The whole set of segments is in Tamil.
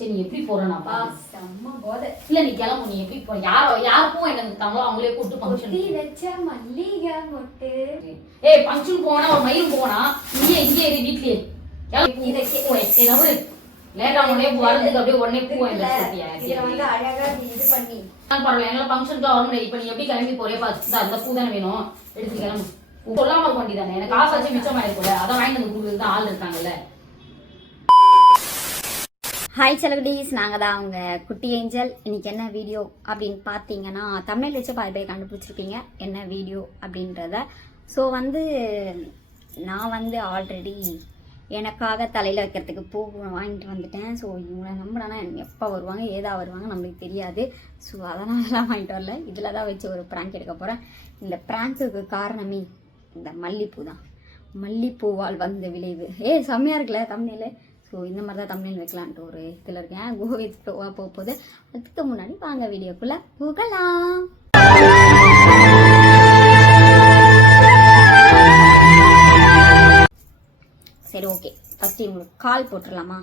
சரி நீ எப்படி போற நான். செம்ம போதை. இல்ல நீ கிளம்பு நீ எப்படி போ யாரோ யாருக்கும் என்ன இருக்காங்களோ அவங்களே கொட்டி வச்ச மல்லிகை மொட்டு. ஏய் ஃபங்க்ஷன் போனா ஒரு மயில் போனா இங்கே இங்கே இரு வீட்லயே. லேட்டா உடனே வரதுக்கு அப்படியே உடனே பூ வந்து அழகா இது பண்ணி. பரவாயில்ல என்னால ஃபங்க்ஷனுக்கு வர முடியாது. இப்ப நீ எப்படி கிளம்பி போறியா பார்த்து அந்த பூ தானே வேணும். எடுத்து கிளம்பு. சொல்லாம இருக்க வேண்டியதானே எனக்கு காசு வச்சு மிச்சமா இருக்கும்ல அதான் வாங்கிட்டு வந்து கொடுக்குறது தான் ஆள் இருக்காங்கல்ல. ஹாய் செலகுடீஸ். நாங்கள் தான் அவங்க குட்டி ஏஞ்சல். இன்னைக்கு என்ன வீடியோ அப்படின்னு பார்த்தீங்கன்னா தமிழ் வச்சு பாதி பேர் கண்டுபிடிச்சிருக்கீங்க என்ன வீடியோ அப்படின்றத. ஸோ வந்து நான் வந்து ஆல்ரெடி எனக்காக தலையில் வைக்கிறதுக்கு பூ வாங்கிட்டு வந்துட்டேன். ஸோ இவங்களை நம்பினா எப்போ வருவாங்க ஏதா வருவாங்க நம்மளுக்கு தெரியாது. ஸோ அதனாலலாம் வாங்கிட்டு வரல. இதில் தான் வச்சு ஒரு ப்ராங்க் எடுக்க போகிறேன் இந்த ப்ராங்க்குக்கு காரணமே இந்த மல்லிப்பூ தான். மல்லிப்பூவால் வந்த விளைவு. ஏய் செம்மையாக இருக்குல்ல தமிழில்? ஸோ இந்த மாதிரி தான் தமிழ் வைக்கலான்ட்டு ஒரு இதில் இருக்கேன். கோவித் ஃப்ளோவாக போக போகுது அதுக்கு முன்னாடி வாங்க வீடியோக்குள்ளே போகலாம். சரி ஓகே ஃபஸ்ட்டு இவங்களுக்கு கால் போட்டுடலாமா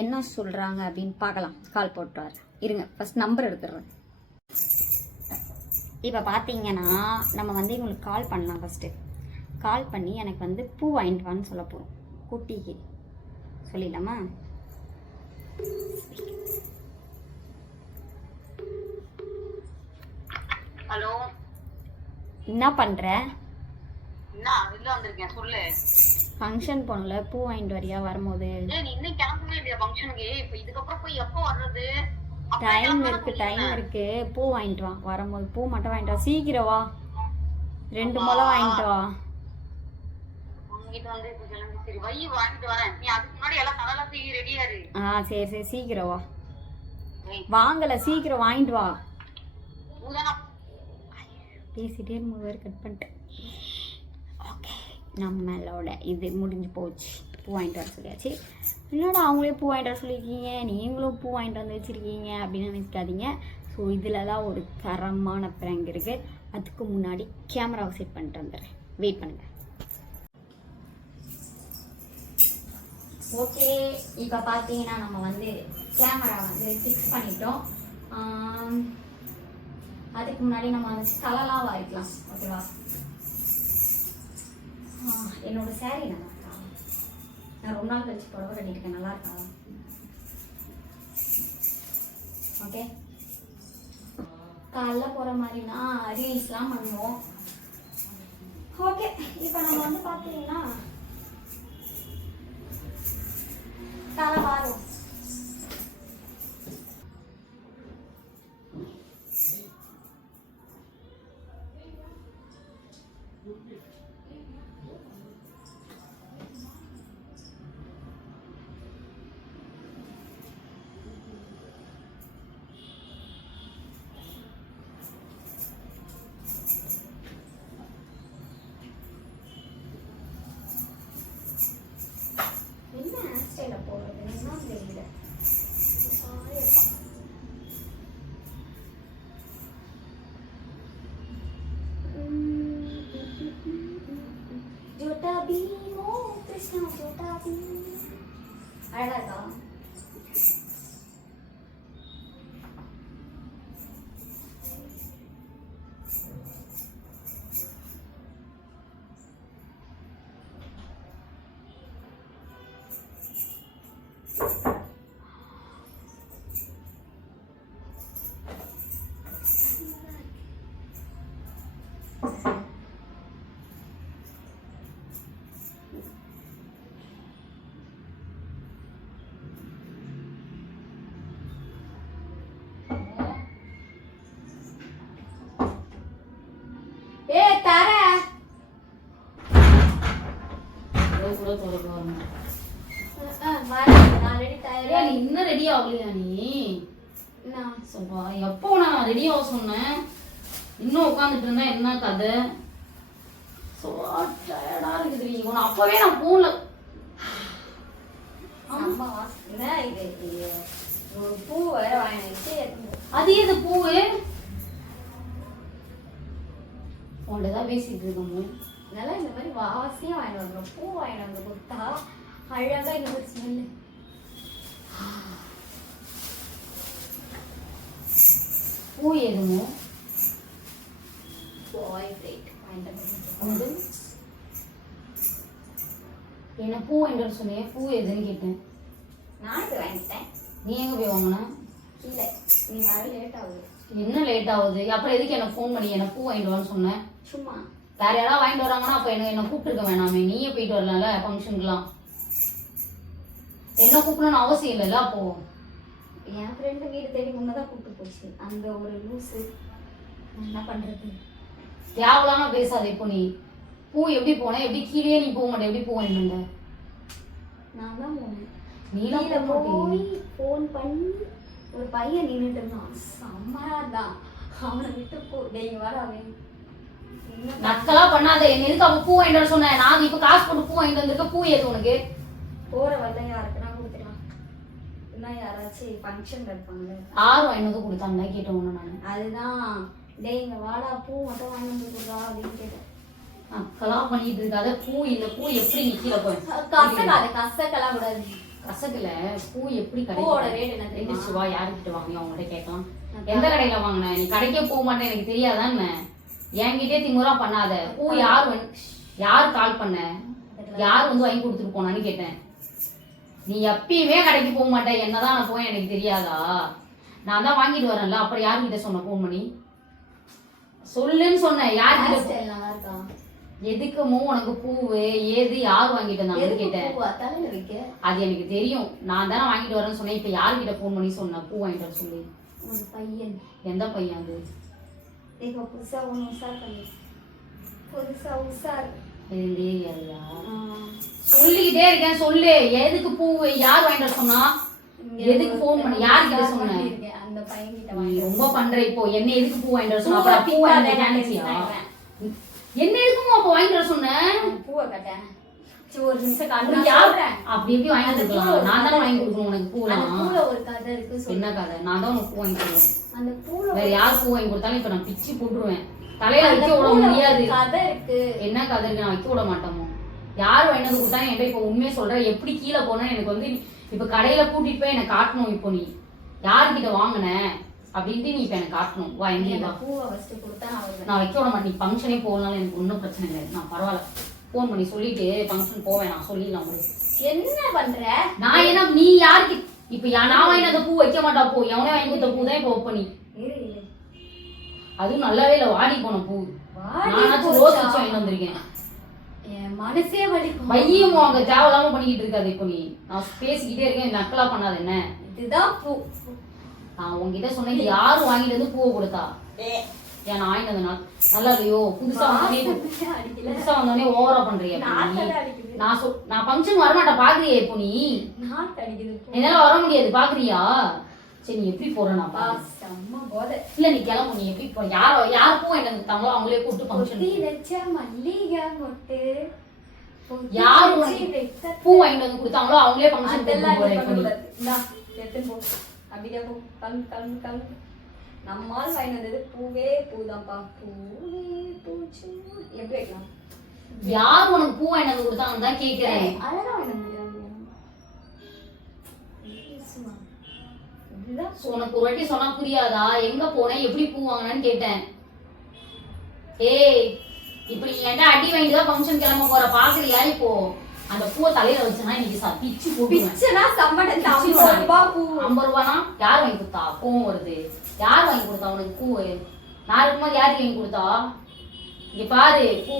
என்ன சொல்கிறாங்க அப்படின்னு பார்க்கலாம். கால் போட்டுவார் இருங்க ஃபஸ்ட் நம்பர் எடுத்துடுறேன். இப்போ பார்த்தீங்கன்னா நம்ம வந்து இவங்களுக்கு கால் பண்ணலாம் ஃபஸ்ட்டு கால் பண்ணி எனக்கு வந்து பூ வாங்கிட்டு வான்னு சொல்ல போகிறோம் குட்டிக்கு. சொல்லிடலாமா? ஹலோ. என்ன பண்ணுற என்ன வெளில வந்திருக்கேன் சொல்லு. ஃபங்க்ஷன் போகணும்ல பூ வாங்கிட்டு வரியா வரும்போது? இன்னும் கிளம்பவே இல்லையா ஃபங்க்ஷனுக்கு இப்ப இதுக்கப்புறம் போய் எப்போ வர்றது? டைம் இருக்கு. டைம் இருக்கு. பூ வாங்கிட்டு வா வரும்போது பூ மட்டும் வாங்கிட்டு வா. சீக்கிரம் வா. ரெண்டு முளை வாங்கிட்டு வா. உங்ககிட்ட வந்து இப்ப கிளம்பி சரி வை வாங்கிட்டு வரேன். நீ அதுக்கு முன்னாடி எல்லாம் கடலாம் தூக்கி ரெடியா இரு. ஆ சரி சரி சீக்கிரம் வா. வாங்கல சீக்கிரம் வாங்கிட்டு வா. பேசிட்டே இருக்கும்போது கட் பண்ணிட்டேன். ஓகே நம்மளோட இது முடிஞ்சு போச்சு. பூ வாங்கிட்டு வர சொல்லியாச்சு. என்னடா அவங்களே பூ வாங்கிட்டு வர சொல்லியிருக்கீங்க? நீங்களும் பூ வாங்கிட்டு வந்து வச்சுருக்கீங்க அப்படின்னு நினைக்காதீங்க. ஸோ இதில் தான் ஒரு தரமான ப்ராங்க் இருக்குது அதுக்கு முன்னாடி கேமராவை செட் பண்ணிட்டு வந்துடுறேன். வெயிட் பண்ணுங்கள் ஓகே இப்போ பார்த்தீங்கன்னா நம்ம வந்து கேமரா வந்து ஃபிக்ஸ் பண்ணிட்டோம். அதுக்கு முன்னாடி நம்ம வந்து தலைலாம் வாரிக்கலாம் ஓகேவா என்னோட saree நல்லா இருக்கா நான் ரொம்ப நாள் கழிச்சு புடவை கட்டியிருக்கேன் நல்லா இருக்கா? ஓகே காலைல போகிற மாதிரினா ரீல்ஸ்லாம் பண்ணுவோம். ஓகே இப்போ நம்ம வந்து பார்த்தீங்கன்னா சொன்னேன். இன்னும் உட்காந்துட்டு இருந்தா என்ன கதை? ஸோ டயர்டா இருக்குது நீ உன அப்பவே நான் ஒரு பூ வேற வாங்கி வச்சு அது எது பூவு உன்கிட்ட தான் பேசிட்டு இருக்கோமோ நல்லா இந்த மாதிரி வாசியா வாங்கி வந்துடும் பூ வாங்கி வந்து கொடுத்தா அழகா இந்த மாதிரி ஸ்மெல்லு பூ எதுமோ பாய் கிரேட் வந்து என்ன பூ வாங்கிட்டு சொன்னீங்க? பூ எதுன்னு கேட்டேன். நான் போய் வாங்கிட்டேன். நீ எங்க போய் வாங்கின? இல்லை நீ வர லேட் ஆகுது. என்ன லேட் ஆகுது? அப்புறம் எதுக்கு எனக்கு ஃபோன் பண்ணி என்ன பூ வாங்கிட்டு வான்னு சொன்னேன் சும்மா. வேற யாராவது வாங்கிட்டு வராங்கன்னா அப்ப என்ன என்ன கூப்பிட்டுருக்க வேணாமே. நீயே போயிட்டு வரலாம்ல ஃபங்க்ஷனுக்குலாம் என்ன கூப்பிடணும்னு அவசியம் இல்லைல்ல அப்போ? என் ஃப்ரெண்டு வீடு தேடி முன்னதான் கூப்பிட்டு போச்சு. அந்த ஒரு லூஸு என்ன பண்றது? தேவையில்லாம பேசாத இப்போ நீ. பூ எப்படி போன? எப்படி கீழே நீ போக மாட்டே? எப்படி பூ வாங்கிட்டு வந்த நான் தான் போனேன். போக போய் ஃபோன் பண்ணி ஒரு பையன் நின்றுட்டு இருந்தான். செம்மையா தான் அவனை விட்டு போ. டேய் வர அவன். என்ன நக்கலா பண்ணாத. என்ன எதுக்கு அவன் பூ வாங்கிட்டு சொன்னேன் நான் இப்ப காசு போட்டு பூ வாங்கிட்டு வந்திருக்க? பூ ஏது உனக்கு? போற வரல யாருக்குன்னா கொடுத்துக்கலாம் இல்லைன்னா யாராச்சும் ஃபங்க்ஷன் இருப்பாங்க ஆறு வாங்கிட்டு வந்து கொடுத்தாங்க கேட்டேன் ஒண்ணு நான். அதுதான். டேய் இங்க வாடா பூ மட்டும் வாங்கி வந்து கொடுறா அப்படின்னு கேட்டேன். நக்கலா பண்ணிட்டு இருக்காத. பூ இந்த பூ எப்படி நீ கீழே போய் கசக்காத கசக்கலாம் கூடாது கசக்குல. பூ எப்படி பூவோட ரேட் என்ன வா யாருக்கிட்ட வாங்கி அவங்ககிட்ட கேட்கலாம். எந்த கடையில வாங்கின? நீ கடைக்கே போக மாட்டேன் எனக்கு தெரியாதா என்ன? என்கிட்டே திமுறா பண்ணாத. பூ யார் யார் கால் பண்ண? யார் வந்து வாங்கி கொடுத்துட்டு போனான்னு கேட்டேன். நீ எப்பயுமே கடைக்கு போக மாட்டேன் என்னதான் நான் போய் எனக்கு தெரியாதா? நான் தான் வாங்கிட்டு வரேன்ல. அப்புறம் யார்கிட்ட சொன்ன ஃபோன் பண்ணி? சொல்லுன்னு சொன்னேன். யார்கிட்ட? நல்லா இருக்கா? எதுக்குமோ உனக்கு பூவு ஏது யார் வாங்கிட்டு வந்தாங்கன்னு கேட்டேன். அது எனக்கு தெரியும். நான் தானே வாங்கிட்டு வரேன்னு சொன்னேன். இப்போ யார்கிட்ட ஃபோன் பண்ணி சொன்னேன் பூ வாங்கிட்டு வர சொல்லி. பையன். எந்த பையன் அது? புதுசா ஒன்று புதுசா உஷார். சொல்லிக்கிட்டே இருக்கேன் சொல்லு. எதுக்கு பூ யார் வாங்கிட்டு வர சொன்னா? எதுக்கு ஃபோன் பண்ண? யார்கிட்ட சொன்ன? அந்த பையன் கிட்ட வாங்கி ரொம்ப பண்ற இப்போ. என்ன எதுக்கு பூ வாங்கிட்டு வர சொன்ன? அப்புறம் பூ வாங்கிட்டு என்ன எதுக்கும் அப்போ வாங்கிட்டு வர சொன்னேன் பூவை கட்டேன். ஒரு நிமிஷம் காட்டு யார். அப்படி எப்படி வாங்கி கொடுக்கலாம் நான் தானே வாங்கி. கொடுக்கணும் உனக்கு பூலாம் பூல ஒரு கதை இருக்கு. என்ன கதை? நான் தான் உனக்கு பூ வாங்கி தருவேன். அந்த பூல வேற ஒரு- யார் பூ வாங்கி கொடுத்தாலும் இப்ப நான் பிச்சு போட்டுருவேன். தலையில வைக்க விட முடியாது. கதை இருக்கு. என்ன கதை இருக்கு? நான் வைக்க விட மாட்டோமோ? யார் வாங்கிட்டு வந்து கொடுத்தாலும் என்கிட்ட இப்போ உண்மையை சொல்ற. எப்படி கீழே போனா எனக்கு வந்து இப்ப கடையில கூட்டிட்டு போய் எனக்கு காட்டணும் இப்போ நீ. யார்கிட்ட வாங்கின? அப்படின்ட்டு நீ இப்ப எனக்கு காட்டணும். வா எங்க பூவை ஃபர்ஸ்ட் கொடுத்தா நான் வைக்க விட மாட்டேன். நீ ஃபங்க்ஷனே போகலாம் எனக்கு ஒன்றும் பிரச்சனை இல்லை நான் பரவாயில்ல. ஃபோன் பண்ணி சொல்லிட்டு ஃபங்க்ஷன் போவேன். நான் சொல்லிடலாம் உங்களுக்கு. என்ன பண்ற? நான் என்ன நீ யாருக்கு இப்ப நான் வாங்கின அந்த பூ வைக்க மாட்டா பூ. எவனே வாங்கி கொடுத்த பூ தான் இப்போ இரு. அதுவும் நல்லாவே இல்லை வாடி போன பூ. நானாச்சும்? ரோஸ் வச்சு வந்திருக்கேன். என் மனசே வலிக்கும்? பையும் அங்க தேவையில்லாம பண்ணிக்கிட்டு இருக்காது இப்போ நீ. நான் பேசிக்கிட்டே இருக்கேன் நக்கலா பண்ணாத என்ன? இதுதான் பூ. நான் உங்ககிட்ட சொன்னேன் யாரு வாங்கிட்டு வந்து பூவை கொடுத்தா? ஏன் நான் வாங்கிட்டு வந்தனால நல்லா இல்லையோ? புதுசா புதுசா வந்தோடனே ஓவரா பண்றியா நான் நான் ஃபங்க்ஷன் வரமாட்டேன் பாக்குறியா இப்போ நீ. என்னால வர முடியாது பாக்குறியா? சரி நீ எப்படி போற நான் பா. செம்ம போதை இல்ல நீ கிளம்பு நீ எப்படி போற யாரோ யார் பூ வாங்கிட்டு வந்துட்டாங்களோ அவங்களே கூப்பிட்டு ஃபங்க்ஷன் வச்ச மல்லிகை மொட்டு யாரு பூ வாங்கிட்டு வந்து கொடுத்தாங்களோ அவங்களே ஃபங்க்ஷன் அதெல்லாம். இந்தா, எடுத்துன்னு போ. அப்படியே போ. கிளம்பு, கிளம்பு, கிளம்பு. நம்மால் வாங்கிட்டு வந்தது பூவே பூதான்ப்பா பூவே பூச்சு எப்படி வைக்கலாம் யார் உனக்கு பூ வாங்கிட்டு வந்து கொடுத்தாங்கன்னு தான் ஏய், அழகா வாங்கிட்டு உனக்கு ஒரு வாட்டி சொன்னா புரியாதா? எங்க போனேன் எப்படி பூ வாங்கினேன்னு கேட்டேன். ஏய் இப்ப நீ அடி வாங்கிட்டு தான் ஃபங்க்ஷன் கிளம்ப போற பாக்குறியா இப்போ? அந்த பூவை தலையில வச்சனா இன்னைக்கு சா பிச்சு பிச்சைனா சம்மடம் பிச்சு ஐம்பது. ரூபாய் பூ. ஐம்பது ரூபானா யார் வாங்கி கொடுத்தா? பூவும் வருது. யார் வாங்கி கொடுத்தா உனக்கு பூ? நான் இருக்கும்போது யாருக்கு வாங்கி கொடுத்தா? இங்க பாரு பூ.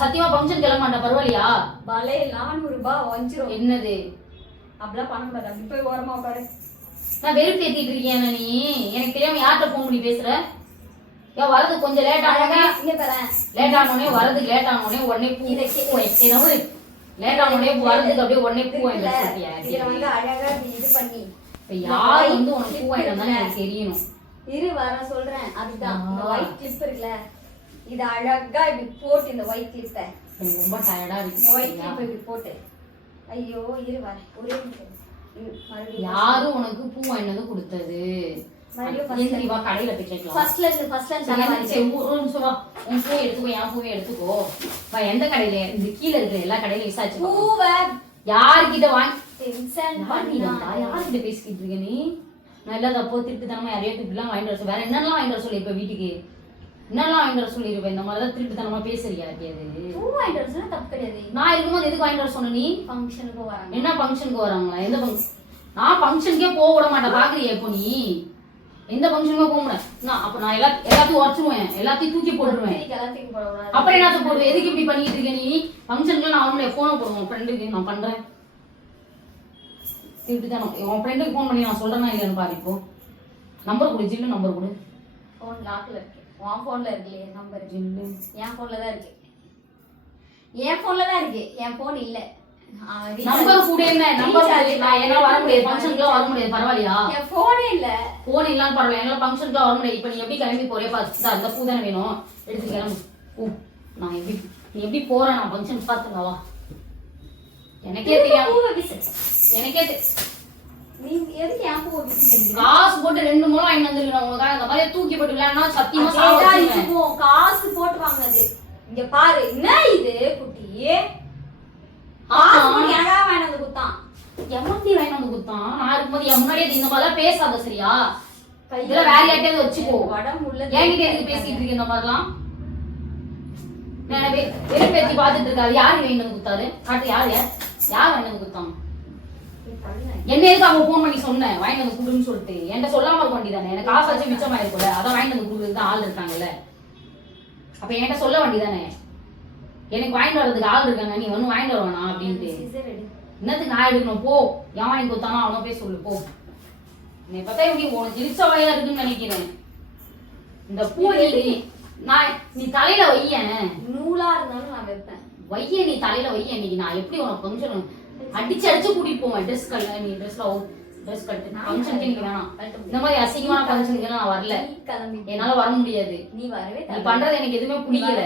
சத்தியமா ஃபங்க்ஷன் கிளம்ப மாட்டேன் பரவாயில்லையா பலே நானூறு ரூபாய் வஞ்சிரும் என்னது அப்படிலாம் அப்படி போய் ஓரமா உட்காரு நான் வெறுப்பு ஏத்திட்டு இருக்கேன் நீ எனக்கு தெரியாம யார்கிட்ட ஃபோன் பண்ணி பேசுற ஏன் வரது கொஞ்சம் லேட் ஆனோடனே லேட் ஆனோடனே வரதுக்கு லேட் ஆனோடனே உடனே பூ இதை பூ என்னோட லேட் ஆனோடனே வரதுக்கு அப்படியே உடனே பூ வாங்கி சொல்லியா இதுல வந்து அழகா இது பண்ணி. இப்ப யார் வந்து உனக்கு பூ வாங்கி வந்தாலும் எனக்கு தெரியணும். இரு வர சொல்றேன். அதுதான். இந்த. ஒயிட் கிளிப் இருக்குல்ல இது அழகா இப்படி போட்டு இந்த ஒயிட் கிளிப்பை ரொம்ப டயர்டா இந்த ஒயிட் இருக்கு கிளிப் இப்படி போட்டு. ஐயோ இரு வர ஒரே யாரும் உனக்கு பூ வாங்கிட்டு வந்து கொடுத்தது. மறுபடியும் first எந்திரி வா கடையில போய் கேட்கலாம்? ஃபர்ஸ்ட்ல இருந்து ஃபர்ஸ்ட்ல இருந்து வா. உன் பூவை எடுத்துக்கோ என் பூவை எடுத்துக்கோ. வா எந்த கடையில? இந்த கீழ இருக்கிற எல்லா கடையிலும் விசாரிச்சு. பூவை. யார்கிட்ட வாங்கி? யார்கிட்ட பேசிக்கிட்டு இருக்க நீ? நான் இல்லாத அப்போ திருட்டுத்தனமா யாரையோ இப்படிலாம் வாங்கிட்டு வர வேற என்னெல்லாம் வாங்கிட்டு வர சொல்லி இப்ப வீட்டுக்கு? என்னெல்லாம் வாங்கிட்டு வர சொல்லிருப்பேன் இந்த மாதிரிதான் திருட்டுத்தனமா பேசுறியா பூ வாங்கிட்டு வர சொன்னா தப்பு கிடையாது. நான் இருக்கும்போது எதுக்கு வாங்கிட்டு வர சொன்ன நீ? ஃபங்க்ஷனுக்கு வராங்க. என்ன ஃபங்க்ஷனுக்கு வராங்களா எந்த ஃபங்க்ஷன் நான் ஃபங்க்ஷனுக்கே போக விட மாட்டேன். பாக்குறியா இப்போ நீ? எந்த ஃபங்க்ஷனுக்கும் போக முடியாது நான் அப்ப நான் எல்லா எல்லாத்தையும் உடச்சுருவேன். எல்லாத்தையும் தூக்கி போட்டுருவேன். போடக்கூடாது. அப்புறம் என்னத்த போடுவேன் எதுக்கு இப்படி பண்ணிட்டு இருக்க நீ? ஃபங்க்ஷனுக்கு நான் அவனுடைய போனை போடுவேன். ஃப்ரெண்டுக்கு நான் பண்றேன். இப்படிதான் உன் ஃப்ரெண்டுக்கு ஃபோன் பண்ணி நான் சொல்றேன்னா இல்லைன்னு பாரு இப்போ. நம்பர் கொடு ஜில்லு நம்பர் கொடு. ஃபோன் லாக்ல இருக்கு. உன் ஃபோன்ல இருக்குல்லையே நம்பர் ஜில்லு. என் ஃபோன்ல தான் இருக்கு. என் ஃபோன்ல தான் இருக்கு. என் ஃபோன் இல்ல. நம்பர் கூட என்ன? நம்பர் recharge நான் என்ன வர முடியாது. ஃபங்க்ஷனுக்குலாம் வர முடியாது. பரவாயில்லையா? ஃபோனே இல்ல. போன் இல்லாம பரவாயில்ல. என்னால ஃபங்க்ஷனுக்கு வர முடியாது. இப்போ நீ எப்படி கிளம்பி போறே பார்த்து அந்த பூ தானே வேணும். எடுத்து கிளம்பு. பூ. நான் எப்படி நீ எப்படி போற நான் ஃபங்க்ஷன் பார்த்துங்க வா எனக்கே தெரியாம எனக்கே காசு போட்டு ரெண்டு மூலம் வாங்கி வந்துருக்கேன் உங்களுக்காக. மாதிரி தூக்கி போட்டு விளையாடினா சத்தியமா. இதுவும் காசு போட்டு வாங்கினது. இங்க பாரு. என்ன இது குட்டி? எனக்காக வாங்கினது வந்து குத்தான்? எவன்டி வாங்கி வந்து குத்தான். நான் இருக்கும்போது என் முன்னாடியே இந்த மாதிரிலாம் பேசாத சரியா? கையில இதுல வேற யார்கிட்டயாவது வச்சுக்கோ. என்கிட்ட எதுக்கு பேசிட்டு இருக்கு இந்த மாதிரிலாம்? நான் வெறுப்பேத்தி பார்த்துட்டு இருக்காது. யார் வாங்கி வந்து குத்தாரு காட்டு யார் யார் யார் வாங்கி வந்து குத்தாங்க என்ன எதுக்கு அவங்க ஃபோன் பண்ணி சொன்னேன் வாங்கி வந்து குடுன்னு சொல்லிட்டு. என்கிட்ட சொல்லாம இருக்க வேண்டியதானே எனக்கு காசு வச்சு மிச்சமாயிருக்கும்ல. அதான் வாங்கி வந்து குடுக்குறது தான் ஆள் இருக்காங்கல்ல. அப்ப என்கிட்ட சொல்ல வேண்டியதானே எனக்கு வாங்கிட்டு வர்றதுக்கு ஆள் இருக்காங்க நீ ஒன்னும் வாங்கிட்டு வருவானா அப்படின்ட்டு. என்னத்துக்கு நான் எடுக்கணும்? போ. எவன் வாங்கி கொடுத்தானோ? அவனை போய் சொல்லு போ. என்னை பார்த்தா இப்படி உனக்கு இழிச்ச வயா இருக்குன்னு நினைக்கிறேன். இந்த பூ நீ நான் நீ தலையில வையேன். நூலா இருந்தாலும் நான் வைப்பேன். வைய நீ தலையில வைய இன்னைக்கு நான் எப்படி உனக்கு ஃபங்க்ஷன் அடிச்சு அடிச்சு கூட்டிட்டு போவேன்? ட்ரெஸ் கல்ல நீ ட்ரெஸ்ல ட்ரெஸ் கட்டு ஃபங்க்ஷனுக்கு நீங்க வேணாம் இந்த மாதிரி அசிங்கமான ஃபங்க்ஷனுக்கு நான் வரல. என்னால வர முடியாது. நீ வரவே நீ பண்றது எனக்கு எதுவுமே பிடிக்கல.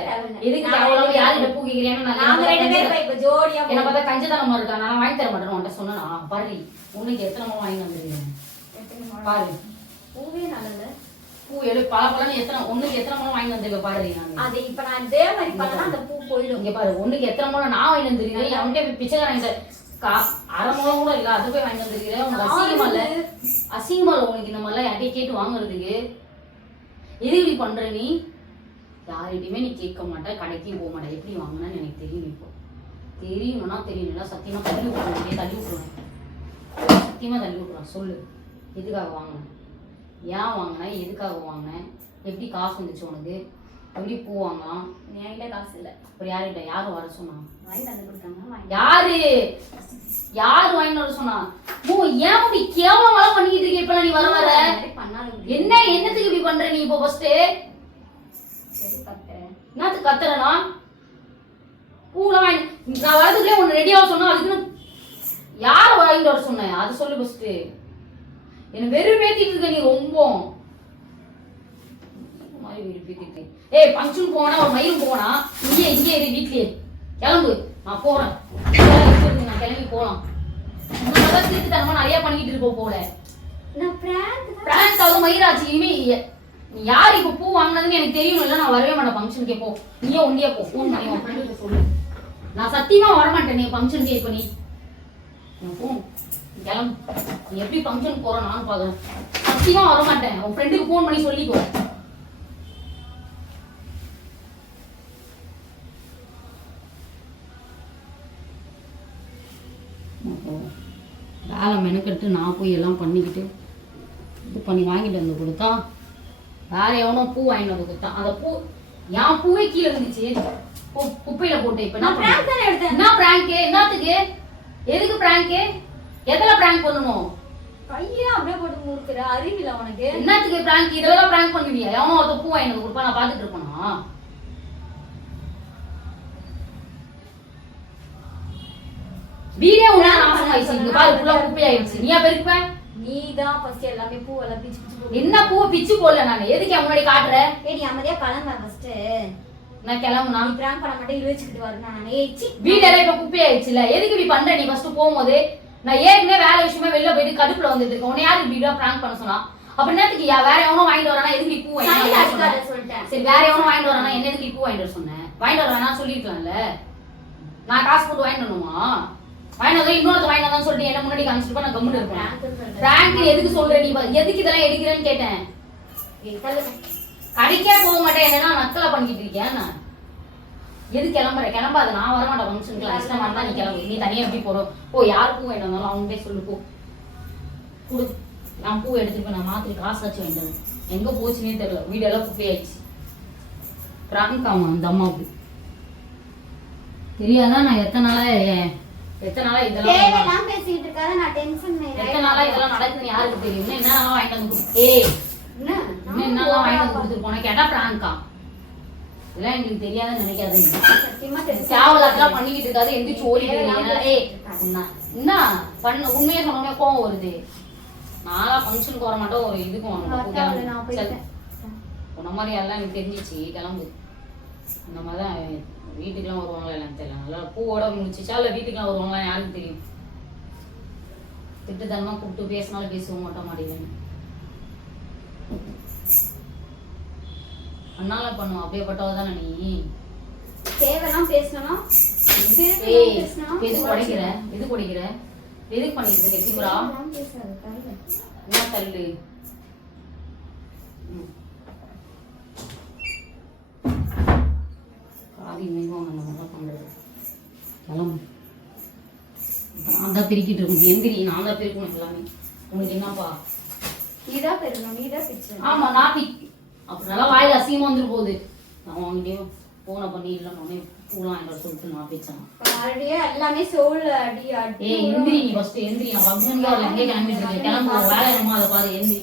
எதுக்கு தேவையில்லாம யார்கிட்ட பேரும் பூ கேக்குறியான்னு நான் நாங்க ரெண்டு இப்ப ஜோடியா என்ன பார்த்தா கஞ்சத்தனமா இருக்கா நான் வாங்கி தர மாட்டேன் உன்ட்ட சொன்னா பாரு உனக்கு எத்தனை மாவு வாங்கி வந்துருக்கேன் பாரு. பூவே நல்லது பூ எடு பல பழம் எத்தனை ஒண்ணுக்கு எத்தனை மூலம் வாங்கி வந்திருக்க பாரு அது இப்ப நான் இதே மாதிரி பண்ணா அந்த பூ போயிடும். இங்க பாரு ஒண்ணுக்கு எத்தனை மூலம் நான் வாங்கி வந்திருக்கேன். அவன்கிட்ட பிச்சைக்காரங்க கா அரை மூலம் கூட இல்ல. அது போய் வாங்கி வந்திருக்கிறேன். உனக்கு அசிங்கமா இல்ல? அசிங்கமா இல்ல உனக்கு இந்த மாதிரிலாம் யார்ட்டையும் கேட்டு வாங்குறதுக்கு? எது இப்படி பண்ற நீ? யார்கிட்டயுமே நீ கேட்க மாட்ட. கடைக்கும் போக மாட்டே. எப்படி வாங்கினேன்னு எனக்கு தெரியும் இப்போ. தெரியணும்னா தெரியணும்னா சத்தியமா தள்ளி விட்டுருவேன். தள்ளி விட்டுருவேன். சத்தியமா தள்ளி விட்டுருவேன். சொல்லு. எதுக்காக வாங்கினேன் ஏன் வாங்கினேன் எதுக்காக வாங்கினேன் எப்படி காசு வந்துச்சு உனக்கு? எப்படி பூ வாங்கலாம் என்கிட்ட காசு இல்ல. அப்புறம் யார்கிட்ட யாரும் வர சொன்னா? வாங்கி வந்து கொடுத்தாங்க வாங்கி யாரு? யாரு வாங்கிட்டு வர சொன்னா? ஓ ஏன் இப்படி கேவலமா பண்ணிக்கிட்டு இருக்க? இப்ப நீ வர வர. என்ன என்னத்துக்கு இப்படி பண்ற நீ இப்போ ஃபர்ஸ்ட் சரி கத்துறேன்? பூலாம் வாங்கி நான் வரதுக்குள்ளே ஒன்னு ரெடியாக சொன்னா அதுக்குன்னு யார வாங்கிட்டு வர சொன்னேன் அதை சொல்லு ஃபர்ஸ்ட் என்ன வெறுப்பேத்திட்டு இருக்க நீ ரொம்ப. மாதிரி வெறுப்பேத்திட்டு ஏய் ஃபங்க்ஷன் போனா ஒரு மயில் போனா இங்கே இங்கே இரு வீட்லயே. கிளம்பு. நான் போறேன். நான் கிளம்பி போலாம். மாதிரி திருட்டுத்தனமா நிறைய பண்ணிக்கிட்டு இருப்ப போல. நான் பிராங்க் ஆகுது மயிராச்சு இனிமே நீ யார்? இப்ப பூ வாங்கினதுன்னு எனக்கு தெரியும் இல்ல நான் வரவே மாட்டேன். ஃபங்க்ஷனுக்கே போ. நீயே ஒண்டியே போ. ஃபோன் பண்ணி உன் ஃப்ரெண்டுக்கு சொல்லு. நான் சத்தியமா வர மாட்டேன் நீ ஃபங்க்ஷனுக்கே இப்ப நீ. நீ கிளம்பு. நீ எப்படி ஃபங்க்ஷன் போற நானும் பாக்குறேன் சத்தியமா வர மாட்டேன் உன் ஃப்ரெண்டுக்கு ஃபோன் பண்ணி சொல்லிக்கோ. வேலை மெனக்கெட்டு நான் போய் எல்லாம் பண்ணிக்கிட்டு இது பண்ணி வாங்கிட்டு வந்து கொடுத்தா வேற எவனோ பூ வாங்கிட்டு வந்து கொடுத்தான் அந்த பூ என் பூவே கீழே இருந்துச்சு குப்பையில போட்டு இப்ப நான் பிராங்க் தானே எடுத்தேன். என்ன பிராங்க் என்னத்துக்கு? எதுக்கு பிராங்க் எதுல பிராங்க் பண்ணணும் கையே அப்படியே போட்டு முறுக்குற அறிவில உனக்கு என்னத்துக்கு பிராங்க் இதெல்லாம் பிராங்க் பண்ணுவியா. எவனோ ஒருத்த பூ வாங்கிட்டு கொடுப்பா நான் பாத்துட்டு இருப்பேனா? வீடே உள்ள நாசம் ஆயிடுச்சு. இங்க பாரு ஃபுல்லா குப்பையாயிடுச்சு நீயா பெருக்குப்ப நீ தான் ஃபர்ஸ்ட் எல்லாமே பூ எல்லாம் பிச்சு என்ன பூவை பிச்சு போடல நான். எதுக்கு முன்னாடி காட்டுற? நீ அமைதியா கிளம்ப ஃபர்ஸ்ட் நான் கிளம்புனா? நான் பிராங்க் பண்ண மாட்டேன் இழுச்சிக்கிட்டு வரேன் நான். ஏய் சி. வீடெல்லாம் இப்ப குப்பையாயிடுச்சுல எதுக்கு இப்படி பண்ற நீ ஃபர்ஸ்ட் போகும்போது? நான் ஏற்கனவே வேலை விஷயமா வெளில போயிட்டு கடுப்புல வந்துட்டு இருக்கேன் உன்னை யாரு இப்படி பிராங்க் பண்ண சொன்னா? அப்ப யா வேற எவனோ வாங்கிட்டு வரானா? எதுக்கு நீ பூ வாங்கிட்டு சரி வேற எவனோ வாங்கிட்டு வரானா? என்ன எதுக்கு நீ பூ வாங்கிட்டு வர சொன்னேன் வாங்கிட்டு வர வேணாம் சொல்லிருக்கலாம்ல நான் காசு போட்டு வாங்கிட்டு வரணுமா? வந்தா இன்னொருத்த வாங்கிட்டு வந்தான்னு சொல்லிட்டு என்ன முன்னாடி காமிச்சிட்டு நான் கம்முன்னு இருப்பேன். பிராங்க் எதுக்கு சொல்ற நீ? எதுக்கு இதெல்லாம் எடுக்கிறேன்னு கேட்டேன். கடைக்கே போக மாட்டேன். என்னன்னா நக்கலா இருக்கேன் நான் எது கிளம்புற? கிளம்பாத. நான் வர மாட்டேன் ஃபங்க்ஷனுக்கு இஷ்டமா இருந்தா நீ கிளம்பு. நீ தனியா எப்படி போறோம் போ யார் பூ வேணும் வந்தாலும் அவங்ககிட்ட சொல்லு போ. கொடு. நான் பூ எடுத்துட்டு நான் மாத்திரை காசாச்சு வாங்கிட்டு வரேன். எங்க போச்சுன்னே தெரியல. வீடெல்லாம் குப்பை ஆயிடுச்சு பிராங்க் ஆமா அந்த அம்மாவுக்கு தெரியாதா? நான் எத்தனை நாளா எ- எத்தனை நாளா இதெல்லாம் பேசிட்டு இருக்காத, நான் tension எத்தனை நாளா. இதெல்லாம் நடக்குதுன்னு யாருக்கு தெரியும்? இன்னும் என்னெல்லாம் வாங்கிட்டு வந்து ஏய் என்ன? என்னெல்லாம் வாங்கிட்டு வந்து கொடுத்துட்டு கேட்டா பிராங்கா. இதெல்லாம் எங்களுக்கு தெரியாதுன்னு நினைக்காதீங்க. சத்தியமா பண்ணிக்கிட்டு இருக்காது. எந்திரிச்சு இருக்கீங்க. ஏய். என்ன? என்ன? பண்ண. உண்மையே சொன்னோமே கோவம் வருது. நாளா ஃபங்க்ஷனுக்கு வர மாட்டோம் இதுக்கும். உன்ன மாதிரி எல்லாம் எனக்கு தெரிஞ்சிச்சு? கிளம்பு. இந்த மாதிரி தான் வீட்டுக்குலாம் வருவாங்களா இல்லைன்னு தெரியல. நல்லா பூவோட முடிச்சிச்சா இல்லை வீட்டுக்குலாம் வருவாங்களா யாருக்கு தெரியும். திட்டுத்தனமா கூப்பிட்டு பேசினாலும் பேசவும் மாட்டோம் மாட்டேங்குது அண்ணால பண்ணுவோம் அப்படியேப்பட்டவ தானே நீ? தேவையில்லாம பேசணும். எதுக்கு உடைக்கிற? எதுக்கு உடைக்கிற? எதுக்கு பண்ணிட்டு இருக்க. என்ன தள்ளு? ம். காதி மிகவும் அந்த மாதிரி பண்றது கிளம்பு நான் தான் பெருக்கிட்டு இருக்கணும் எந்திரி நான் தான் பெருக்கணும் எல்லாமே உனக்கு என்னப்பா? நீதான் பெறணும், நீதான் பிச்சணும். ஆமா நான் பி அப்படி நல்லா வாயில அசிங்கமா வந்துட்டு போகுது நான் வாங்கிட்டே போன பண்ணி இல்லைன்னு பூலாம் என்ற சொல்லிட்டு நான் பேச்சேன் எல்லாமே சோறு அடி அடி ஏய் எந்திரி நீ ஃபர்ஸ்ட் எந்திரி. நான் பக்மன்கா வரல எங்கே கிளம்பிட்டு இருக்கேன் கிளம்பு உன் வேலை என்னமோ அதை பாரு எந்திரி.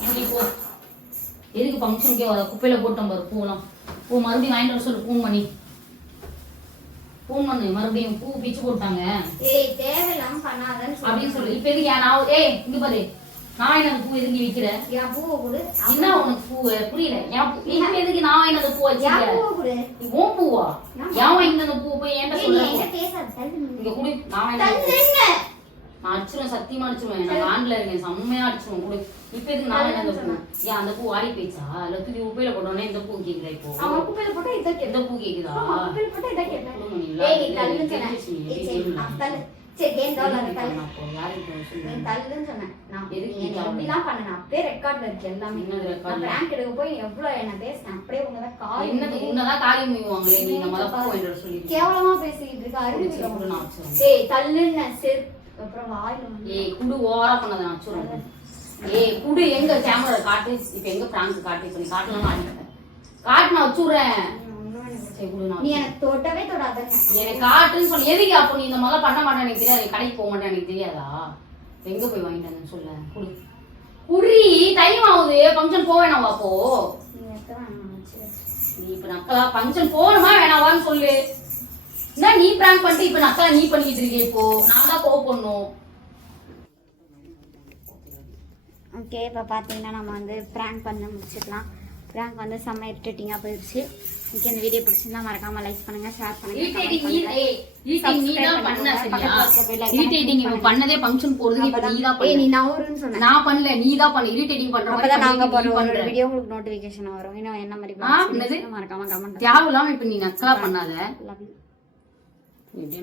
எந்திரி போ. எதுக்கு ஃபங்க்ஷனுக்கே வர? குப்பையில போட்டோம் பாரு பூலாம் பூ மறுபடியும் வாங்கிட்டு வர சொல்லு ஃபோன் பண்ணி. ஃபோன் பண்ணு மறுபடியும் பூ பிச்சு போட்டாங்க. ஏய் தேவையில்லாம பண்ணாதன்னு அப்படின்னு சொல்லு. இப்ப எதுக்கு நான் ஏய் இங்க பாரு. நான் என்ன அந்த பூ எதுக்கு நீ விக்கிற? என் பூவை கொடு. என்ன உனக்கு பூ? புரியல. என் பூ எதுக்கு நான் அந்த பூ வச்சிருக்க? பூவை கொடு. உன் பூவா? ஏன் வாங்கிட்டு அந்த பூ? போய் சொல்ல என்கிட்ட தள்ளு. இங்க குடி. நான் வாங்கிட்டு அடிச்சிருவேன் சத்தியமா அடிச்சிருவேன். நான் லாண்ட்ல இருக்கேன். செம்மையா அடிச்சிருவேன். கூட. இப்ப எதுக்கு நான் என்ன அந்த பூ? ஏன் அந்த பூ வாடி போயிச்சா இல்ல தூக்கி உப்பையில போட்டோன்னே இந்த பூ கேக்குதா இப்போ? அவன் குப்பையில போட்டா இதை. எந்த பூ கேக்குதா? குப்பையில போட்டா இதை சரி, தள்ளுன. நான் தள்ளு. தள்ளுன்னு சொன்னேன். நான் எதுக்கு நீ நீ தள்ளு? எப்படிலாம் பண்ண, நான் அப்படியே ரெக்கார்ட்ல இருக்கு எல்லாமே. நான் எடுக்க போய் எவ்வளவு என்ன பேசினேன், அப்படியே உன்னதான் கால் என்னது? உன்னதான் பூ சொல்லி கேவலமா பேசிக்கிட்டு இருக்க, நான். ஏய், தள்ளுன்னு செருப்பு, அப்புறம் வாயில வந்து- ஏய் குடு ஓவரா பண்ணத நான் வச்சுறேன் ஏய் குடு எங்க கேமரா காட்டு? இப்ப எங்க பிராங்க் காட்டு? இப்ப நீ காட்டலாம் ஆடிட்டேன் காட்டு நான் நான் நீ எனக்கு தொட்டவே எனக்கு காட்டுன்னு சொல்லி. எதுக்கு அப்போ நீ இந்த மாதிரிலாம் பண்ண மாட்டேன் எனக்கு தெரியாது. கடைக்கு போக மாட்டேன் எனக்கு தெரியாதா? எங்க போய் வாங்கிட்டு சொல்ல. குடு. குடி டைம் ஆகுது. ஃபங்க்ஷன் போக வேணாவா அப்போ. நீ இப்ப நக்கலா ஃபங்க்ஷன் போகணுமா வேணாவான்னு சொல்லு. என்ன நீ பிராங்க் பண்ணிட்டு இப்ப நக்கலா நீ பண்ணிக்கிட்டு இருக்கே இப்போ. நான் தான் கோவ பண்ணும் ஓகே இப்போ பார்த்தீங்கன்னா நம்ம வந்து ப்ராங்க் பண்ண முடிச்சுக்கலாம். ப்ராங்க் வந்து செம்ம இரிட்டேட்டிங்காக போயிடுச்சு. ஓகே இந்த வீடியோ பிடிச்சிருந்தா மறக்காம லைக் பண்ணுங்க ஷேர் பண்ணுங்க பண்ணதே ஃபங்க்ஷன் போறதுக்கு இப்ப நீ தான் ஏய் நீ பண்ண. நவருன்னு சொன்னேன். நான் பண்ணல நீ தான் பண்ண. Irritating பண்ற மாதிரி அப்பதான் நாங்க பண்ணிட்டு பண்ற. வீடியோ உங்களுக்கு நோட்டிஃபிகேஷன் வரும். இன்னும் என்ன மாதிரி? மறக்காம கமெண்ட் தேவையில்லாம இப்ப நீ நக்கலா பண்ணாத. லவ் யூ இப்படி